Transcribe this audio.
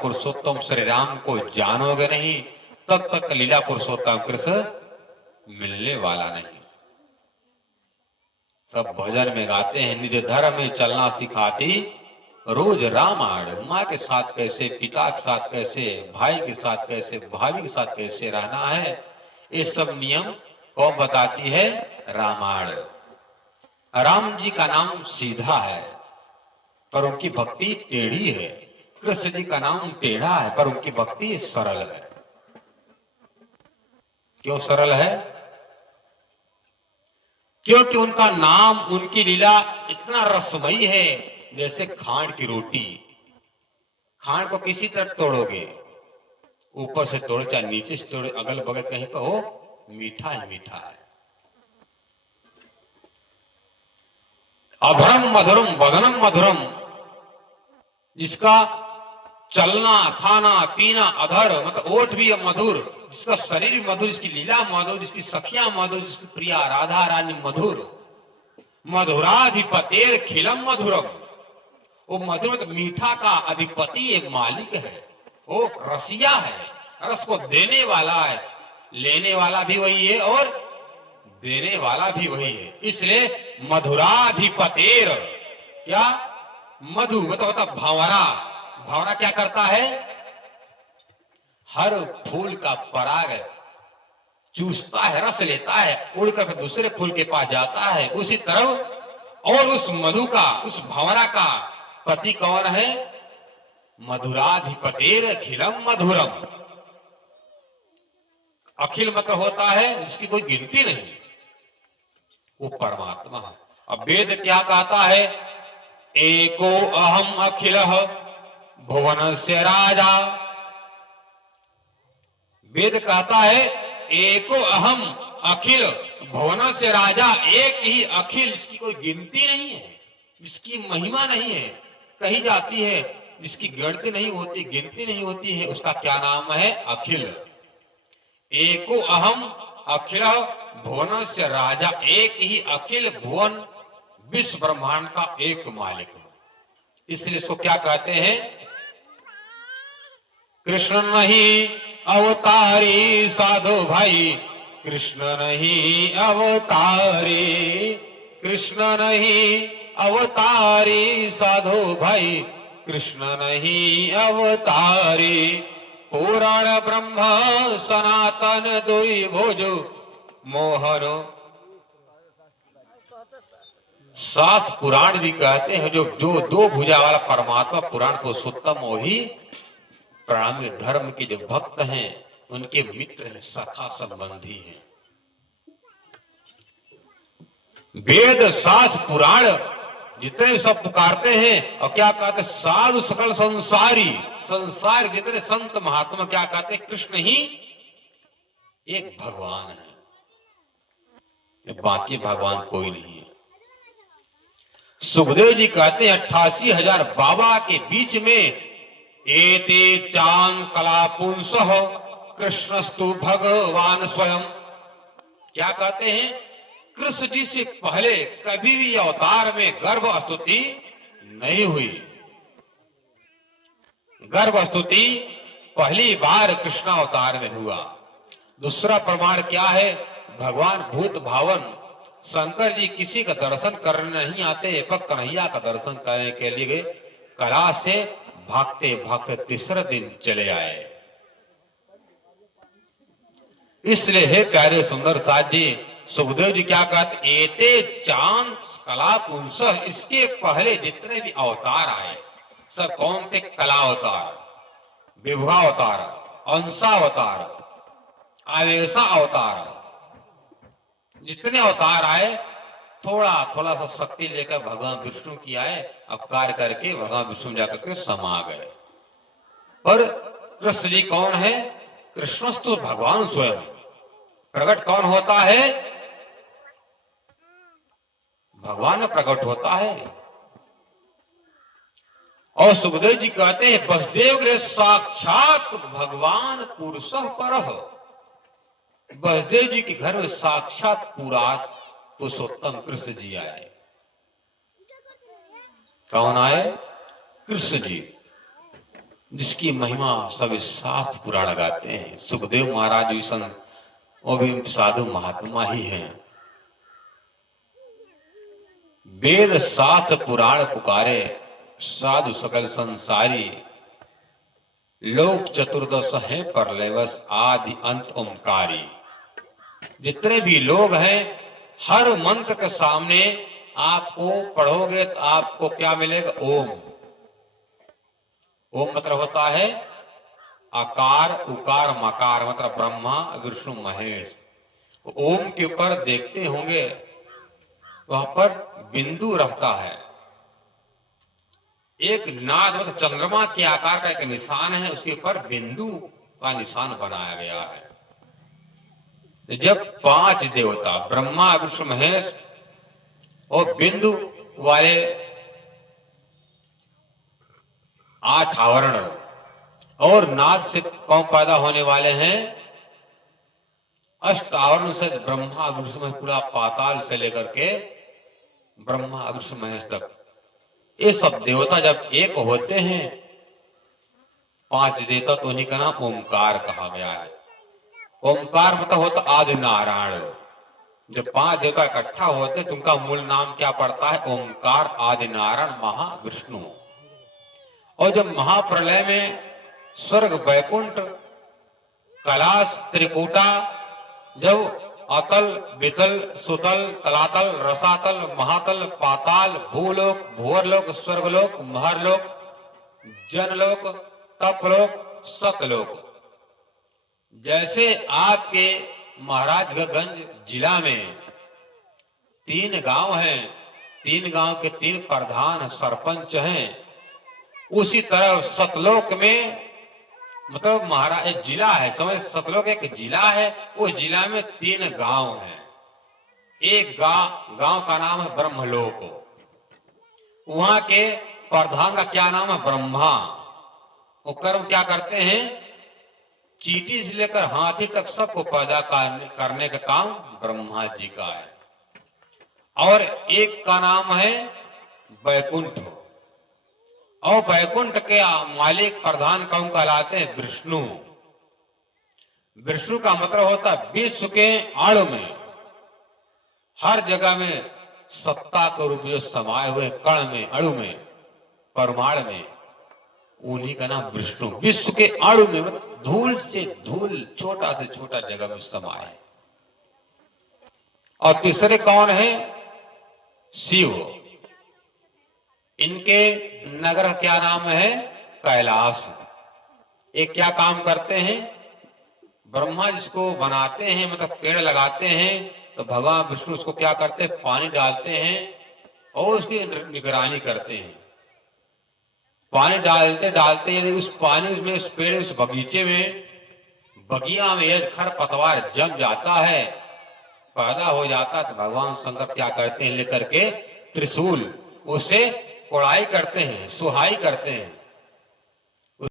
पुरुषोत्तम श्री राम को जानोगे नहीं, तब तक लीला पुरुषोत्तम कृष्ण मिलने वाला नहीं। तब भजन में गाते हैं, निज धर्म में चलना सिखाती रोज रामायण। माँ के साथ कैसे, पिता के साथ कैसे, भाई के साथ कैसे, भाभी के साथ कैसे रहना है, ये सब नियम कौन बताती है? रामायण। राम जी का नाम सीधा है पर उनकी भक्ति टेढ़ी है। कृष्ण जी का नाम टेढ़ा है पर उनकी भक्ति सरल है। क्यों सरल है? क्योंकि उनका नाम, उनकी लीला इतना रसमयी है जैसे खांड की रोटी। खांड को किसी तरह तोड़ोगे, ऊपर से तोड़ो चाहे नीचे से तोड़ो, अगल बगल कहीं पर हो, मीठा ही मीठा है। अधरम मधुरम वदनम मधुरम, जिसका चलना, खाना, पीना अधर मतलब ओठ भी मधुर, जिसका शरीर भी मधुर, जिसकी लीला मधुर, जिसकी सखियां मधुर, जिसकी प्रिया राधा रानी मधुर। मधुराधिपतेर खिलम मधुरम, वो मधुर मतलब मीठा का अधिपति एक मालिक है, वो रसिया है, रस को देने वाला है। लेने वाला भी वही है और देने वाला भी वही है। इसलिए मधुराधिपतेर, क्या मधु मतलब होता भावरा। भावरा क्या करता है? हर फूल का पराग चूसता है, रस लेता है, उड़कर दूसरे फूल के पास जाता है, उसी तरह। और उस मधु का, उस भंवरा का पति कौन है? मधुराधिपतेर अखिलम मधुरम। अखिल मतलब होता है जिसकी कोई गिनती नहीं, वो परमात्मा है। अब वेद क्या कहता है? एको अहम अखिलः भुवनस्य राजा। वेद कहता है एको अहम अखिल भुवनस्य राजा, एक ही अखिल, जिसकी कोई गिनती नहीं है, जिसकी महिमा नहीं है, कही जाती है, जिसकी गिनती नहीं होती, गिनती नहीं होती है, उसका क्या नाम है? अखिल। एको अहम अखिल भुवनस्य राजा, एक ही अखिल भुवन विश्व ब्रह्मांड का एक मालिक है। इसलिए इसको क्या कहते हैं? कृष्ण नहीं अवतारी साधो भाई, कृष्ण नहीं अवतारी, कृष्ण नहीं अवतारी साधो भाई, कृष्ण नहीं अवतारी। पुराण ब्रह्म सनातन दुई भुजो मोहनो। सास पुराण भी कहते हैं, जो दो भुजा वाला परमात्मा पुराण को सुत्तम, वही प्राण धर्म के जो भक्त हैं उनके मित्र हैं, सखा संबंधी हैं। वेद शास्त्र पुराण जितने सब पुकारते हैं और क्या कहते? साधु सकल संसारी, संसार जितने संत महात्मा क्या कहते? कृष्ण ही एक भगवान है, बाकी भगवान कोई नहीं है। सुखदेव जी कहते हैं 88,000 बाबा के बीच में एते चांद कला पुंसः कृष्णस्तु भगवान स्वयं। क्या कहते हैं? कृष्ण जी से पहले कभी भी अवतार में गर्भ स्तुति नहीं हुई। गर्भ स्तुति पहली बार कृष्ण अवतार में हुआ। दूसरा प्रमाण क्या है? भगवान भूत भावन शंकर जी किसी का दर्शन करने नहीं आते, पर कन्हैया का दर्शन करने के लिए कला से भागते भागते तीसरे दिन चले आए। इसलिए हे प्यारे सुंदर साथ जी, सुखदेव जी क्या कहते? एते चांद कला पुंस, इसके पहले जितने भी अवतार आए सब कौन थे? कला अवतार, विभा अवतार, अंशा अवतार, आवेशा अवतार। जितने अवतार आए थोड़ा थोड़ा सा शक्ति लेकर भगवान विष्णु की आए, अवतार करके भगवान विष्णु जाकर के समा गए। और कृष्ण जी कौन है? कृष्णस्तु भगवान स्वयं। प्रकट कौन होता है? भगवान में प्रकट होता है। और सुखदेव जी कहते हैं वसुदेव गृह साक्षात भगवान पुरुषः परः। वसुदेव जी के घर में साक्षात पुरुषोत्तम कृष्ण जी आए। कौन आए? कृष्ण जी। जिसकी महिमा सब शास्त्र पुराण गाते हैं। सुखदेव महाराज भी संत, वो भी साधु महात्मा ही हैं। वेद शास्त्र पुराण पुकारे, साधु सकल संसारी, लोक चतुर्दश हैं परलयवश, आदि अंत ओंकारी। जितने भी लोग हैं, हर मंत्र के सामने आपको पढ़ोगे तो आपको क्या मिलेगा? ओम। ओम मतलब होता है आकार, उकार, मकार, मतलब ब्रह्मा विष्णु महेश। ओम के ऊपर देखते होंगे वहां पर बिंदु रहता है, एक नाद मतलब चंद्रमा के आकार का एक निशान है, उसके ऊपर बिंदु का निशान बनाया गया है। जब 5 देवता ब्रह्मा विष्णु महेश और बिंदु वाले 8 आवरण और नाद से कौन पैदा होने वाले हैं? 8 आवरण से ब्रह्मा विष्णु महेश, पूरा पाताल से लेकर के ब्रह्मा विष्णु महेश तक, ये सब देवता जब एक होते हैं, 5 देवता, तो उन्हीं का नाम ओमकार कहा गया है। ओमकार मतलब होता आदि नारायण। जब 5 देवता इकट्ठा होते तो उनका मूल नाम क्या पड़ता है? ओमकार आदि नारायण महाविष्णु। और जब महाप्रलय में स्वर्ग, वैकुंठ, कैलाश, त्रिकूटा, जब अतल, वितल, सुतल, तलातल, रसातल, महातल, पाताल, भूलोक, भूवरलोक, स्वर्गलोक, महरलोक, जनलोक, तपलोक, सतलोक, जैसे आपके महाराजगंज जिला में 3 गांव हैं, 3 गांव के 3 प्रधान सरपंच हैं, उसी तरह सतलोक में, मतलब महाराज एक जिला है, समझ, सतलोक एक जिला है, उस जिला में 3 गांव हैं। एक गांव का नाम है ब्रह्मलोक, वहां के प्रधान का क्या नाम है? ब्रह्मा। वो कर्म क्या करते हैं? चींटी से लेकर हाथी तक सबको पैदा करने का काम ब्रह्मा जी का है। और एक का नाम है वैकुंठ, और वैकुंठ के मालिक प्रधान कौन कहलाते हैं? विष्णु। विष्णु का मतलब होता है विश्व के आड़ में, हर जगह में सत्ता के रूप में समाये हुए, कण में, अणु में, परमाणु में, उन्हीं का नाम विष्णु। विश्व के आड़ू में, मतलब धूल से धूल, छोटा से छोटा जगह में समाये। और तीसरे कौन है? शिव। इनके नगर क्या नाम है? कैलाश। ये क्या काम करते हैं? ब्रह्मा जिसको बनाते हैं, मतलब पेड़ लगाते हैं, तो भगवान विष्णु उसको क्या करते हैं? पानी डालते हैं और उसकी निगरानी करते हैं। पानी डालते डालते यदि उस पानी में, उस पेड़, उस बगीचे में, बगिया में यदि खरपतवार जम जाता है, पैदा हो जाता है, तो भगवान शंकर क्या करते हैं? लेकर के त्रिशूल उसे कोड़ाई करते हैं, सुहाई करते हैं,